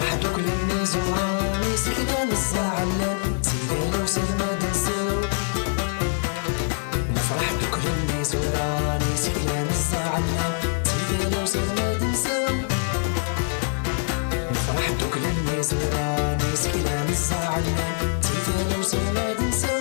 نفرح دوك الناس وراني سكنان الزعلان سيدانا وسلمى دنساو نفرح دوك الناس وراني سكنان الزعلان سيدانا وسلمى دنساو نفرح دوك الناس وراني سكنان الزعلان سيدانا وسلمى دنساو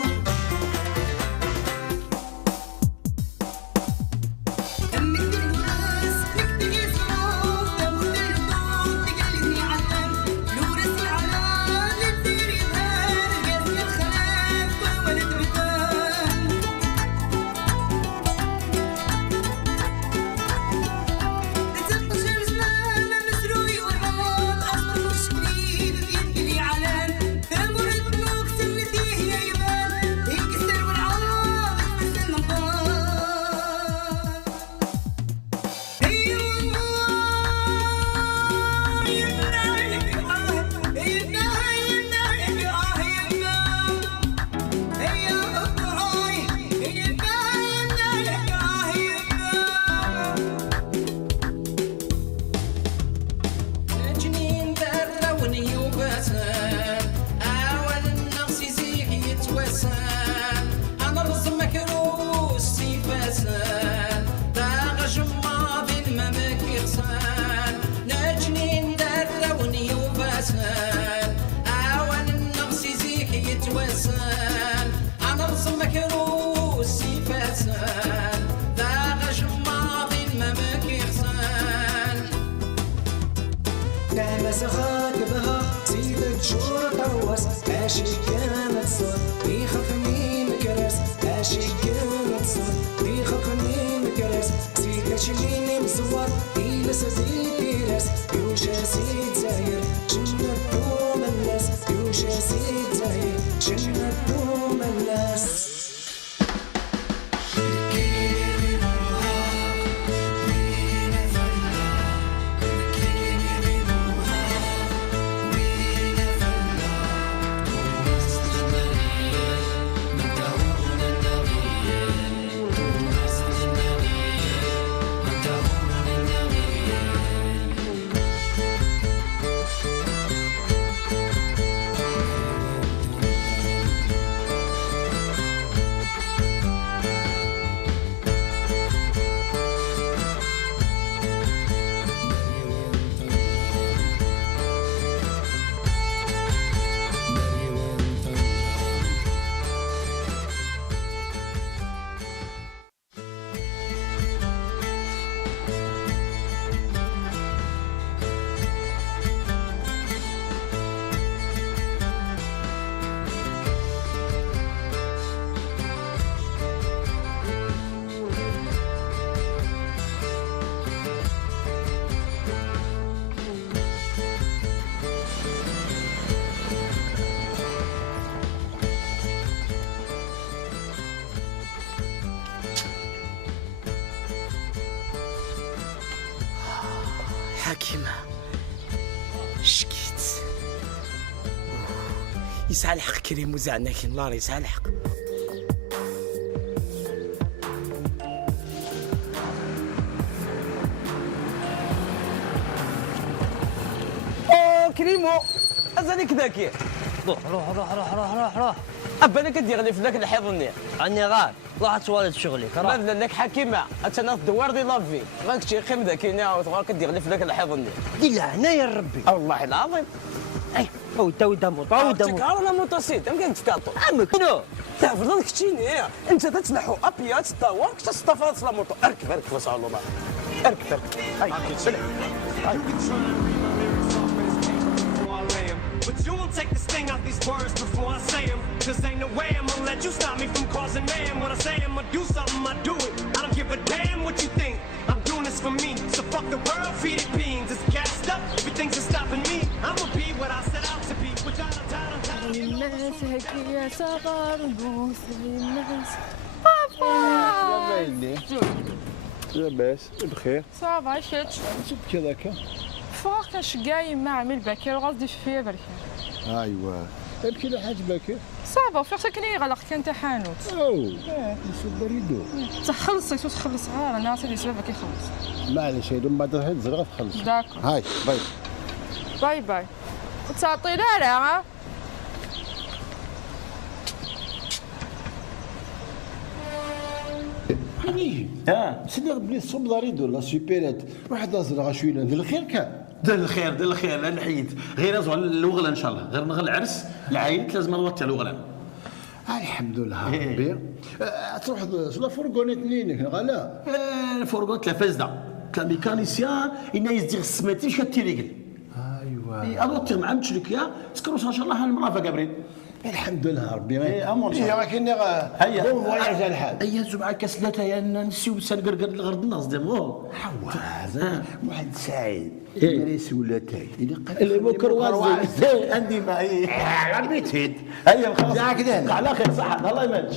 مسخات بها سيدك شورة طواس ماشي كانت صوت بيخافني مكراس ماشي كانت صوت بيخافني مكراس سيدك شليني مزوار إلا سيدي راس يوشا سيد زاير جنة دوم الناس يوشا سيد زاير جنة دوم الناس حكيمة شكيت يسعى الحق كريم وزعناك الله يسعى الحق كريمو ازالك ذاكي روح ابانك كدير في ذاك الحيض عني غار روح توالد شغلك ما لك حكيمه اتنا الدوار دي لافي راك تجي قيم ذاك هنا وتبغى كدير في ذاك الحيض دي هنا يا ربي والله العظيم اي او دمو تكارنا موتوسيت يمكن تكاطو عمك شنو تعرف كتيني انت تتنحو ابيات تدور تستفاد لا موتو اركب وصل الله اركب هاي But you won't take the sting out these words before I say them. Cause ain't no way I'ma let you stop me from causing man. When I say I'ma do something, I do it. I don't give a damn what you think. I'm doing this for me. So fuck the world, feed it beans. It's gassed up, everything's just stopping me. I'ma be what I set out to be. Which I don't الناس هيك يا صغار الناس الناس بابا لاباس بخير صافا عشت شفت كذاك فوق كنشقاي ما عامل باكر وغادي فيا بركة ايوا يمكن لحاج باكر صافا فيغ ساكني غلق كان امتحانات او نشوف بريدو تخلص تخلص غير انا عرفتي سبب كيخلص معليش هيدو من بعد الحين زرغه تخلص داكور هاي باي باي باي وتعطي لا سيدي بلي صوب داريدو لا سوبيرات واحد ازرق شويه ديال الخير كان دير الخير دير الخير لا نحيد غير ازوع الوغلا ان شاء الله غير نغ العرس العائلة لازم نوطي الوغلا. الحمد لله ربي. تروح لا فورغونيت نينك غلا الفورغون تلا فاسده تلا ميكانيسيان إنا يزدير السماتي شكا تيريكل. ايوا أروتي مع متشلكيا تسكروش إن شاء الله هالمرافق قبرين. الحمد لله ربي. امون هي راه كاين هيا بون فواياج الحال. هيا زو معاك كاسلات هيا نسيو سنقرقر الغرض الناس ديالو. حواز واحد سعيد مريس ولا تاي اللي بكر واز عندي معي ربي تهد. هيا خلاص جاك هنا. على خير صح الله يمنش.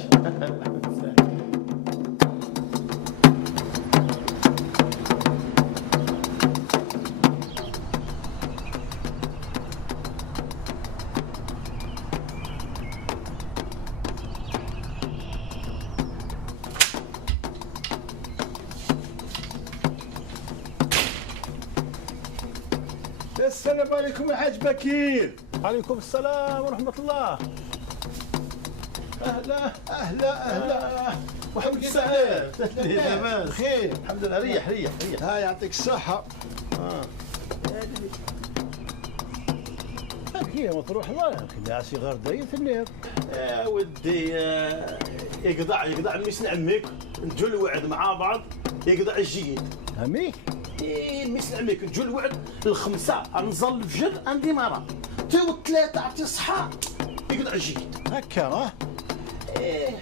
السلام عليكم يا حاج بكير. عليكم السلام ورحمة الله. اهلا اهلا اهلا. محمد السلام. لاباس خير الحمد لله. ريح ريح ريح. ها يعطيك الصحة. هي ما تروح الله خليها صغار دايت النير. يا ودي يقطع ميسن عمك نجوا الوعد مع بعض يقطع الجيد. هميك ميسن عمك نجوا الوعد الخمسة نظل الفجر عندي مرة تو الثلاثة عرفتي صحة يقطع الجيد. هكا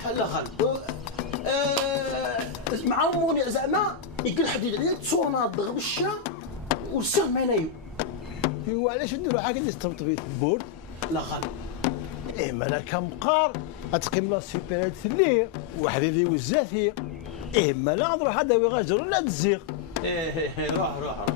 هلا غلط. مع موني زعما يقول حديد عليا تصورنا الضغبشة والسير معنايو. ايوا علاش نديرو حاجه اللي تربط في البورد؟ لا غلط. ما انا كمقار غتقيم لا سوبيرات الليل واحد اللي وزات هي. ما لا نروح اداوي غاجر ولا تزيغ. روح روح.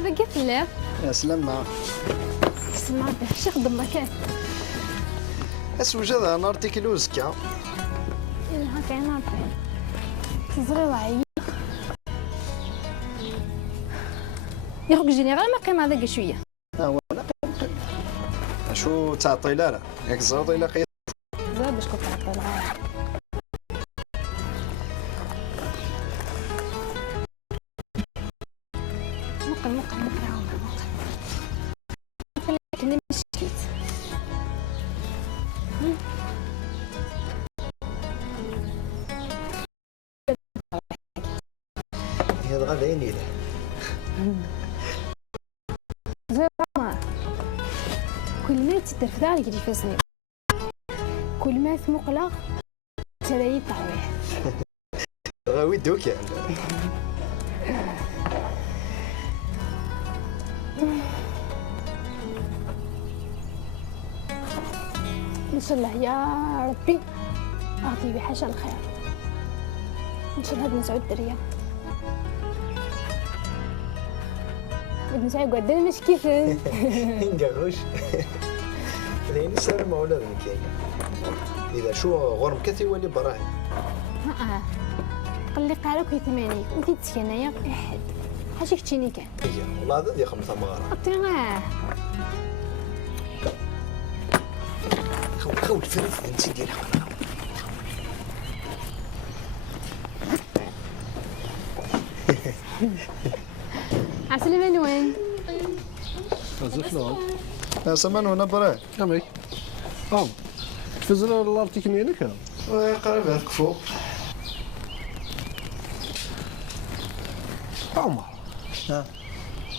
بقيت الليل يا سلامة. تسمع به شي خدم مكان اسوج هذا نهار تيكيلوزكا. إلا هكا أنا به تزري وعي يخرج جينيرال ما كان هذاك شوية. وانا شو تعطي لا ياك الزرطي لا قيت زاد باش كنت عطل معايا مقل عاونا مقل كني مشيت هذا غدا يني له. زي ما كل ما تدير في دارك يجي فاسني كل ما ثمقلة تلاقي طاوح غاوي دوكا. إن شاء الله يا ربي أعطي بحاجة الخير. إن شاء الله بنسعود الدرية بنسعود قدام مش كيفن نقروش. لين سار ما ولا كاين. إذا شو غرم كثي ولي براهي. قال لي قالك يتمانيك وانتي تسكنايا احد حاجه كتشيني كان والله هذا دي خمسة مغارة. قلت له خول الفريف نسيت ديالها. عسلامة وين؟ شلون؟ سمان وانا براه. كمي تفزر الارتيك نينك. قريب هذاك فوق. عمر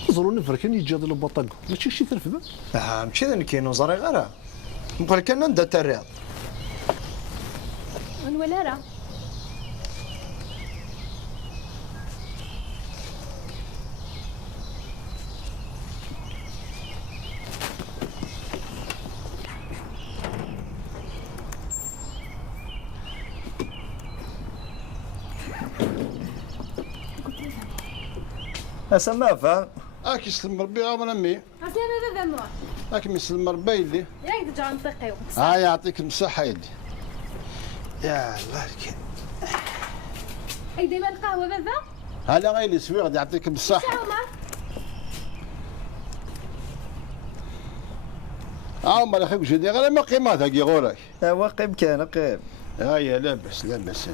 زرو نفركن يجاد البطاق ماشي شي ترفده. ماشي ذا كاين زري غيره. نقول كان ندى الرياض. ولا راه اسمع فاهم هاك يسلم ربي غير من امي. عسلامة بابا نور. هاك يسلم ربي يدي. ياك ترجع نطيقيو. يعطيك المصحة يدي. يا الله الكريم. اي ديما القهوة بابا؟ هلا غير يسوي غادي يعطيك الصحة. عمر اخيك جدي غير ما قيمتها كي غورك. واقيم كان قيم. هيا لاباس لاباس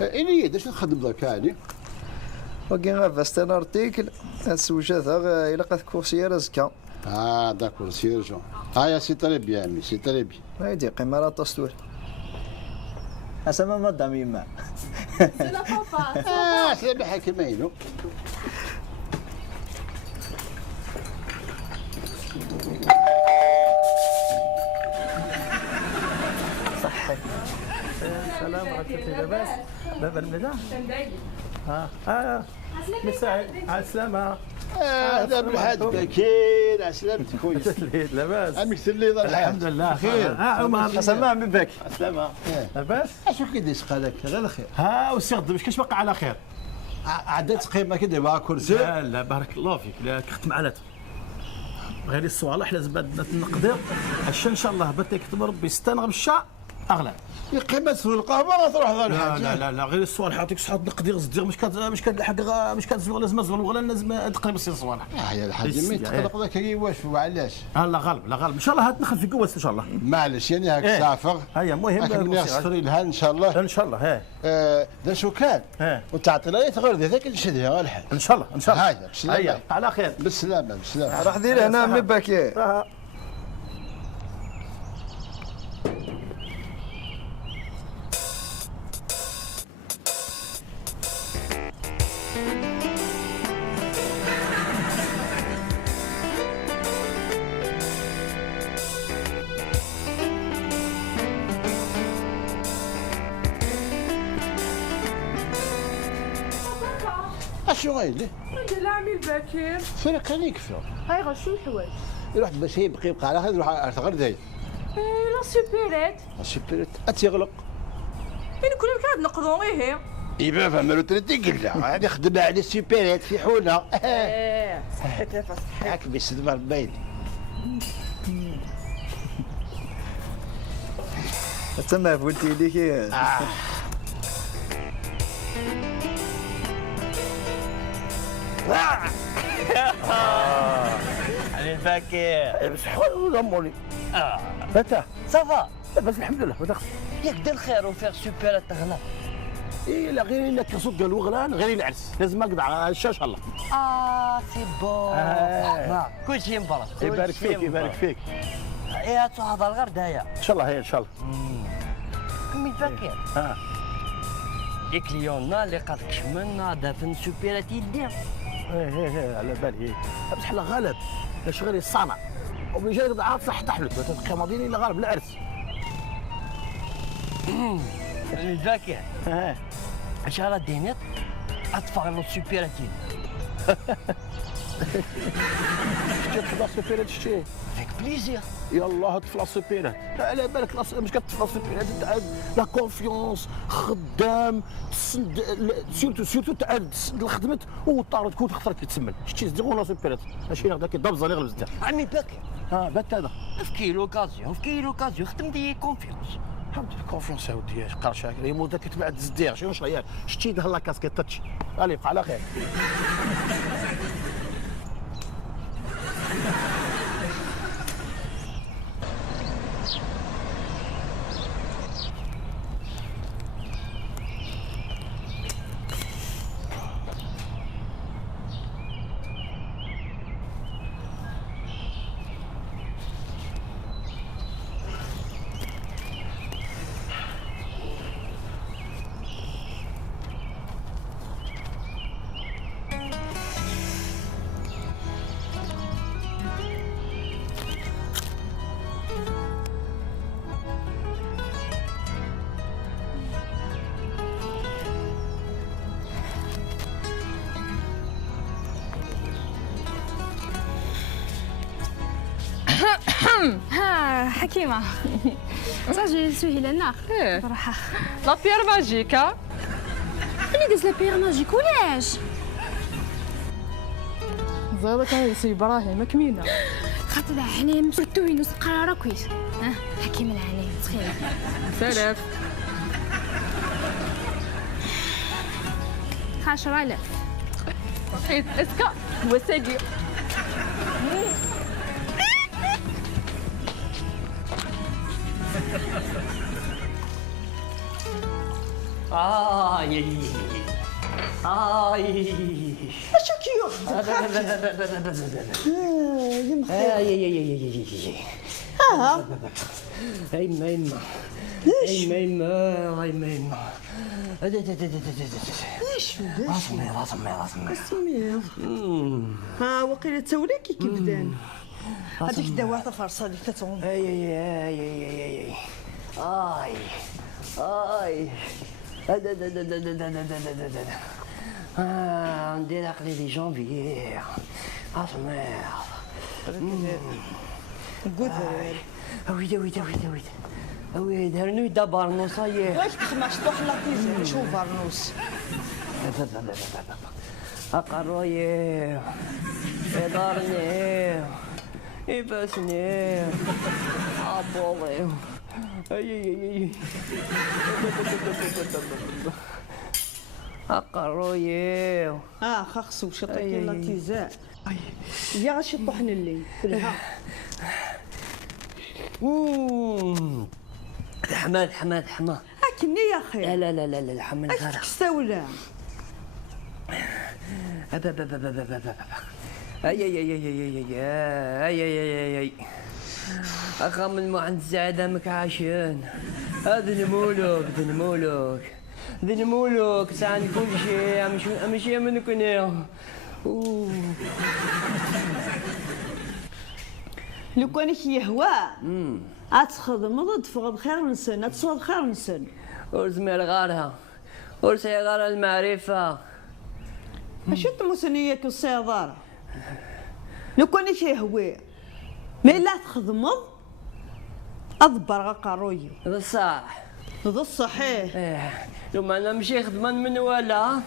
إني داش نخدم ذاك هاني. وكي غافست انا ارتيكل السوجات الى قد كورسي رزكا. داكور سير جو. هيا سي تري بيان مي سي تري بيان. هايدي قيمة لا تستور. اسمع مدام يما. لا بابا. سلام حكيمينو. السلام عليكم لاباس بابا المدى مساعد على السلامة هذا بالحاج بكير على سلامتك كويس لاباس عمك اللي الحمد لله خير عمر اسمع من باك سلامة لاباس اشو كيدير سقالك غير خير وسيغ باش كاش باقي على خير عدات قيمة كده مع كرسي لا بارك الله فيك لا كنت معلات غير الصوالح لازم نقدر هشا ان شاء الله بات يكتب ربي ستان الشا اغلى القيمة تسوي القهوة تروح ذا لا لا لا لا غير الصوالح يعطيك صحة نقدر صديق مش كتلحق مش كتزول لازم تزول ولا لازم تقريب السي الصوالح يا الحاج مي تقلق ذاك واش وعلاش لا غالب لا غالب ان شاء الله هتدخل في قوة ان شاء الله معلش يعني هاك سافر هيا المهم من يخسري لها ان شاء الله ان شاء الله ذا شو كان وتعطينا لي تغير ذاك نشدها غير الحال ان شاء الله ان شاء الله هيا بالسلامة هيا على خير بالسلامة بالسلامة راح دير هنا من باكي. اشو غايلي لا عمي باكر فين كان يكفي هاي غشو الحوايج يروح باش يبقى على هذا يروح غير داير لا سوبيريت السوبريت اتيغلق يعني كل كاد نقضوا غير يبقى فهملو تريتي قلنا هذه خدمة على السوبريت في حولة صحيت نفس هاك بيسد مربين تما فولتي ليك علي فاكر بس حول ولا مولي متى صافا بس الحمد لله ياك دير خير وفيغ سوبر تغلى لا غير الا كنصوت قالوا غلان غير العرس لازم نقطع الشا ان شاء الله سي بون كلشي مبارك يبارك فيك يبارك فيك ايه تهضر غير دايا ان شاء الله هي ان شاء الله كمل فاكر يا كليوننا اللي قد كشملنا دافن سوبيرات يدير ايه على بالي بصح لا غالب باش غير الصانع وبيجي عارف حتى حلت تبقى ماضيين الا غالب العرس الفاكهه اش راه دينيت اطفال لو سوبيراتين شتي تفلا سوبيرات شتي فيك بليزير يلاه تفلا سوبيرات على بالك مش كتفلا سوبيرات تعاد لا كونفيونس خدام سيرتو تعاد تسد الخدمه وطارت كنت خطرك تسمل شتي زيرو لا سوبيرات ماشي هذاك دابزه اللي غلبت عمي باكر بات هذا في لوكازيون خدم دي كونفيونس فهمت الكونفيونس اودي قال شاكر يموت ذاك تبع الزدير شنو شغيال شتي ده لا كاسكيت تاتش علي بقى على خير ها حكيمة صح جو سوي هيلانا صراحة لا بيير ماجيك اللي داز لا بيير ماجيك ولاش زيادة كان سي إبراهيم كمينة. خاطر العليم سدوين وسقرارة كويس. حكيم العليم تخيل. سلف. 10,000. حيت اسكا وساقي. اش كيوخ ها وقيله تولي كي كبدان هذيك الدواء تاع فرصه اللي تتعوم ندير عقلي لي جونفيير اسمر قلت ويد هرنو دبر نصايه واش تخماش طوح لا بيزا شوف فرنوس أقروي إدارني إبسني أبولي أقروي خاصو شطيكي لا تيزاع يا غاشي طحن اللي كلها حماد هاكني يا اخي لا حماد اش تستولى اي أخمن مو عند السعادة مكعشين هذا المولوك ساعد كل شيء أمشي منك هنا لو كان يهوى اتخدم تفغ خير من سنه تصوب خير من سنه ورزمي غارها ورسي غار المعرفة اش تموسنيه كالصياداره لو كان يهوى ما لا تخدمض اضبر قاروي بصح هذا الصحيح لو ما نمشي خدمان من ولا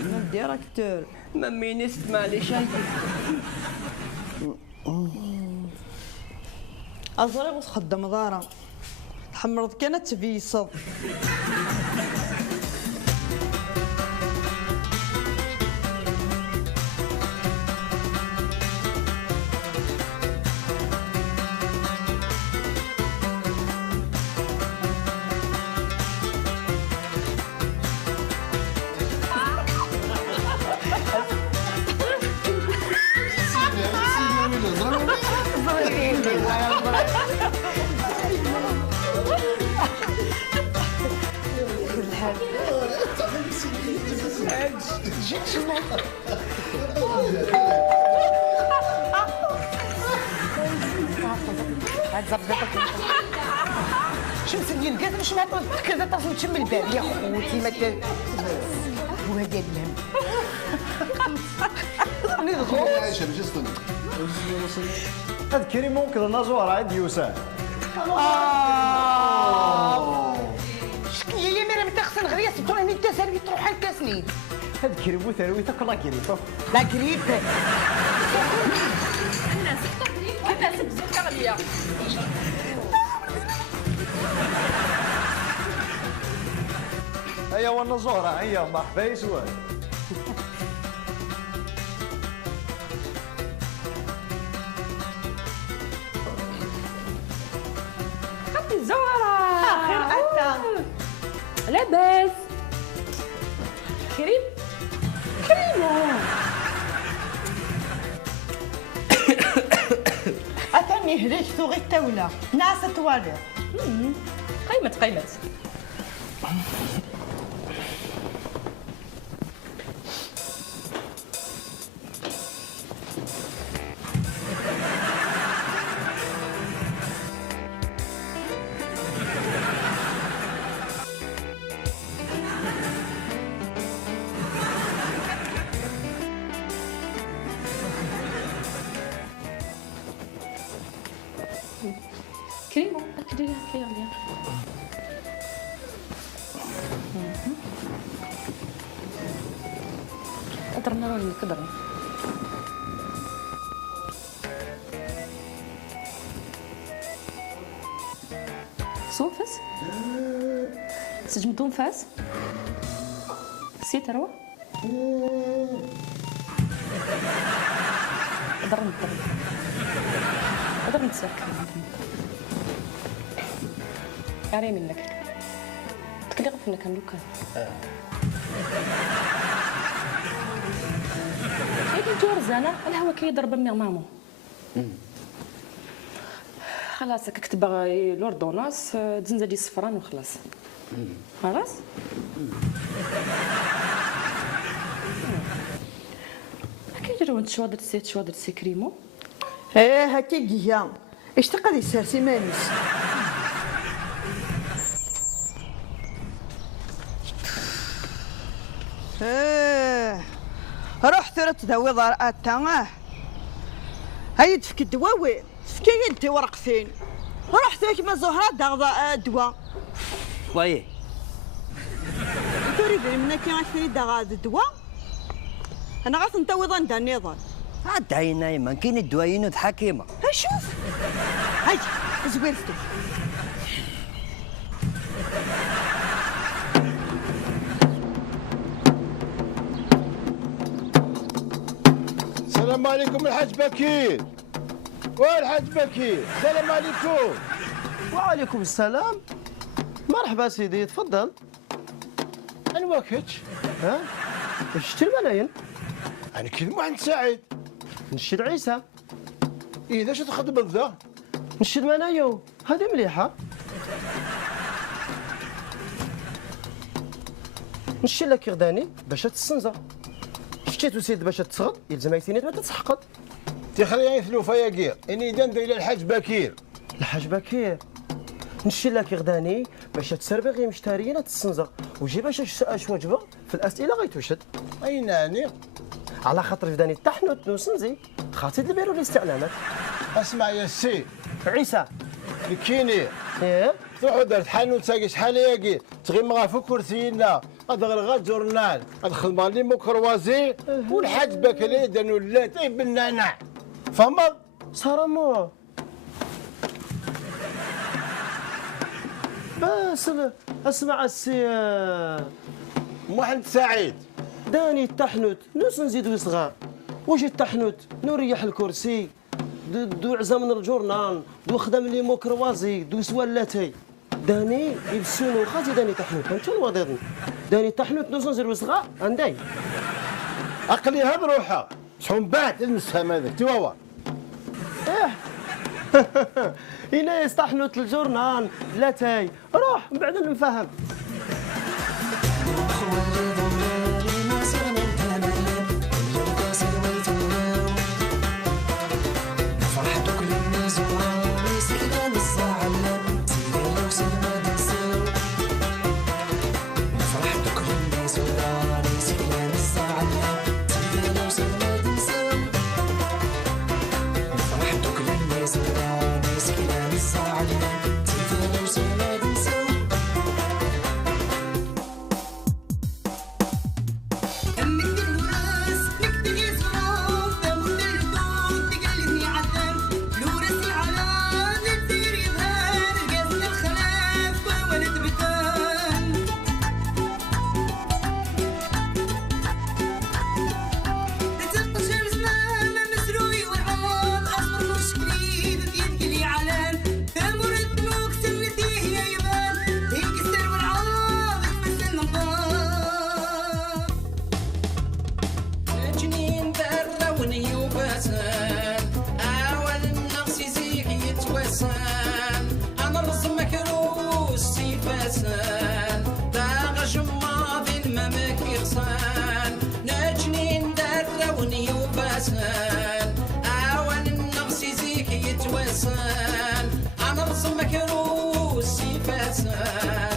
الديريكتور ما مينيست مالي شيء أزري وتخدم دارا تحمرت كانت تبيصد شمس ديال كاع مش معطل كذا تصوت تشم الباب يا خوتي ما وهذا الهم هاد كريمون كذا نازوار عندي يوسف شكي يا مريم تغسل غريا سبتو راني تسالي تروح الكاسنيد هاد كريمو ثرويتك لا كريمو لا قريب الناس بزاف غالية. هيا وانا زهرة هيا مرحبا يسوى خطي زهرة. خير أنت لاباس. كريم. أتاني هريش ثوغي التولة ناس توالي قيمت كريمو أكدي عليها. أدرنا راني كدرنا. صون فاس سجمتون فاس سي تروى ضرب نتسك عاري منك تكلي غفنا كان لوكا هيك الجور زانا الهوا كيضرب مي مامو خلاص كتب لوردوناس تزنزل لي الصفران وخلاص خلاص كيديروا انت شوادر سي كريمو ايه هكا جيا اش تقدر يسرسي مانيس رحت تداوي ضرقات هاي تفك الدواوي تفكي انت ورقتين رحت كيما زهره داغ دواء وي تريد منك كي داغ الدواء انا غاس نتوض عند النظام عاد عيناي ما كاين الدوايين وتحكيمه شوف هاي زويرتو السلام عليكم الحاج بكير. والحاج بكير السلام عليكم. وعليكم السلام. مرحبا سيدي تفضل. انا واكتش. ها؟ شتي الملايين؟ انا كي عند سعيد. نشد عيسى. اذا شو تخدم ذا؟ نشد منايو هذه مليحه. نشد لك غداني باش تستنزه. شتيتو سيد باش تصغد يلزم يثيني ما تتسحقط. تخليني ثلوفا يا كير اني دندي الى الحاج بكير. الحاج بكير نشي لك غداني باش تسربغي مشتريين تستنزه وجي باش وجبه في الاسئله غيتوشد. اي ناني على خاطر غداني التحنوت نوسنزي خاطر دبيرو الاستعلامات. اسمع يا سي عيسى الكيني ايه تروحوا درت حانوت ساقي شحال يا كير تغيم في كرسينا ادغر غا جورنال ادخل لي مكروازي والحاج بكري دانو لا طيب بالنعناع فما صرامو بس اسمع السي محمد سعيد داني التحنوت نوس نزيدو صغار وجي التحنوت نريح الكرسي دو عزا من الجورنال دو خدم لي مكروازي دو سوالاتي داني يبسونو خاطي داني تحنوت انت الوضيض داني تحنوت نوس نزيدو صغار عندي عقلي هاد روحها شحال بعد المسهم هذاك تواوا ايه إلا يستحنوت الجورنال لاتاي روح من بعد نفهم. أنا رسمك روسي فاسان